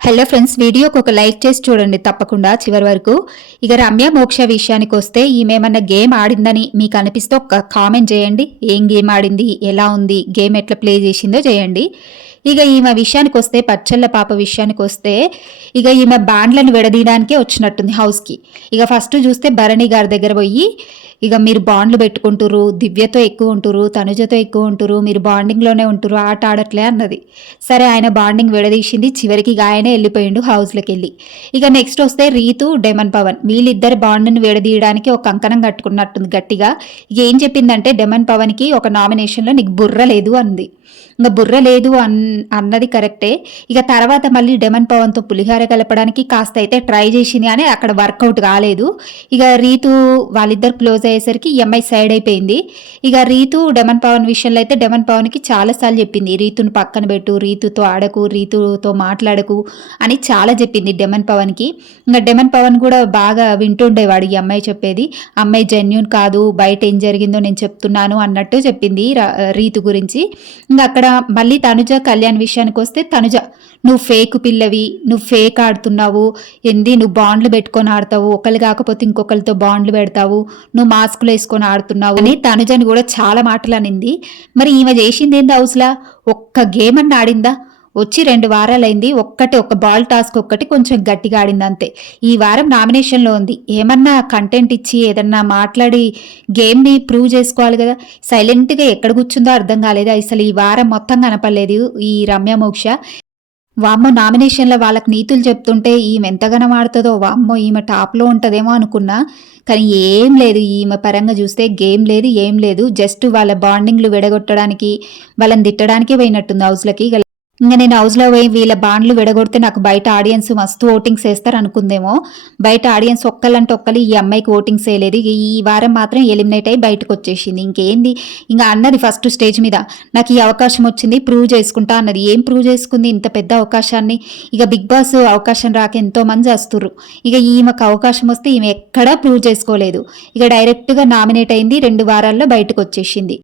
Hello friends, వీడియోకి ఒక like చేసి చూడండి తప్పకుండా చివరి వరకు. ఇక రమ్య మోక్ష విషయానికి వస్తే ఈమె ఏమన్నా గేమ్ ఆడిందని మీకు అనిపిస్తే ఒక కామెంట్ చేయండి. ఏం గేమ్ ఆడింది, ఎలా ఉంది, గేమ్ ఎట్లా ప్లే చేసిందో చేయండి. ఇక ఈమె విషయానికి వస్తే, పచ్చళ్ళ పాప విషయానికి వస్తే, ఇక ఈమె బాండ్లను విడదీయడానికే వచ్చినట్టుంది హౌస్కి. ఇక ఫస్ట్ చూస్తే భరణి గారి దగ్గర పోయి, ఇక మీరు బాండ్లు పెట్టుకుంటారు, దివ్యతో ఎక్కువ ఉంటారు, తనుజతో ఎక్కువ ఉంటారు, మీరు బాండింగ్లోనే ఉంటారు, ఆట ఆడట్లే అన్నది. సరే, ఆయన బాండింగ్ విడదీసింది. చివరికి ఇక ఆయనే వెళ్ళిపోయిండు హౌస్లోకి వెళ్ళి. ఇక నెక్స్ట్ వస్తే రీతు, డెమన్ పవన్ వీళ్ళిద్దరి బాండ్ని విడదీయడానికి ఒక కంకణం కట్టుకున్నట్టుంది గట్టిగా. ఇక ఏం చెప్పిందంటే డెమన్ పవన్కి ఒక నామినేషన్లో నీకు బుర్ర లేదు అంది. ఇంకా బుర్ర లేదు అన్నది కరెక్టే. ఇక తర్వాత మళ్ళీ డెమన్ పవన్తో పులిహార కలపడానికి కాస్త అయితే ట్రై చేసింది, కానీ అక్కడ వర్కౌట్ కాలేదు. ఇక రీతు వాళ్ళిద్దరు క్లోజ్ అయ్యేసరికి ఎంఐ సైడ్ అయిపోయింది. ఇక రీతు డెమన్ పవన్ విషయంలో అయితే డెమన్ పవన్కి చాలాసార్లు చెప్పింది, రీతును పక్కన పెట్టు, రీతుతో ఆడకు, రీతుతో మాట్లాడకు అని చాలా చెప్పింది డెమన్ పవన్కి. ఇంకా డెమన్ పవన్ కూడా బాగా వింటుండేవాడు ఈ అమ్మాయి చెప్పేది. అమ్మాయి జెన్యూన్ కాదు, బయట ఏం జరిగిందో నేను చెప్తున్నాను అన్నట్టు చెప్పింది రీతు గురించి. ఇంకా అక్కడ మళ్ళీ తనుజ కళ్యాణ్ విషయానికి వస్తే, తనుజ నువ్వు ఫేక్ పిల్లవి, నువ్వు ఫేక్ ఆడుతున్నావు, నువ్వు బాండ్లు పెట్టుకొని ఆడతావు, ఒకళ్ళు కాకపోతే ఇంకొకరితో బాండ్లు పెడతావు, నువ్వు మాస్కులు వేసుకొని ఆడుతున్నావు అని తనుజని కూడా చాలా మాటలు అనింది. మరి ఈమె చేసింది ఏంది హౌస్లా? ఒక్క గేమ్ అన్న ఆడిందా? వచ్చి 2 వారాలైంది, ఒక బాల్ టాస్క్ ఒక్కటి కొంచెం గట్టిగా ఆడింది అంతే. ఈ వారం నామినేషన్లో ఉంది, ఏమన్నా కంటెంట్ ఇచ్చి ఏదన్నా మాట్లాడి గేమ్ని ప్రూవ్ చేసుకోవాలి కదా. సైలెంట్గా ఎక్కడ కూర్చుందో అర్థం కాలేదు. అసలు ఈ వారం మొత్తం కనపడలేదు ఈ రమ్య మోక్ష. వామ్మో, నామినేషన్లో వాళ్ళకి నీతులు చెప్తుంటే ఈమె ఎంతగానో ఆడుతుందో, వామ్మో ఈమె టాప్లో ఉంటుందేమో అనుకున్నా. కానీ ఏం లేదు, ఈమె పరంగా చూస్తే గేమ్ లేదు, ఏం లేదు. జస్ట్ వాళ్ళ బాండింగ్లు విడగొట్టడానికి, వాళ్ళని తిట్టడానికే పోయినట్టుంది హౌస్లకి. ఇంకా నేను హౌస్లో పోయి వీళ్ళ బాండ్లు విడగొడితే నాకు బయట ఆడియన్స్ మస్తు ఓటింగ్స్ వేస్తారు అనుకుందేమో. బయట ఆడియన్స్ ఒక్కళ్ళంటే ఒక్కళ్ళు ఈ అమ్మాయికి ఓటింగ్స్ వేయలేదు. ఈ వారం మాత్రం ఎలిమినేట్ అయ్యి బయటకు వచ్చేసింది. ఇంకేంది, ఇంకా అన్నది ఫస్ట్ స్టేజ్ మీద నాకు ఈ అవకాశం వచ్చింది, ప్రూవ్ చేసుకుంటా అన్నది. ఏం ప్రూవ్ చేసుకుంది ఇంత పెద్ద అవకాశాన్ని? ఇక బిగ్ బాస్ అవకాశం రాక ఎంతో మంది వస్తుర్రు. ఇక ఈమెకు అవకాశం వస్తే ఈమె ఎక్కడా ప్రూవ్ చేసుకోలేదు. ఇక డైరెక్ట్గా నామినేట్ అయింది, 2 వారాల్లో బయటకు వచ్చేసింది.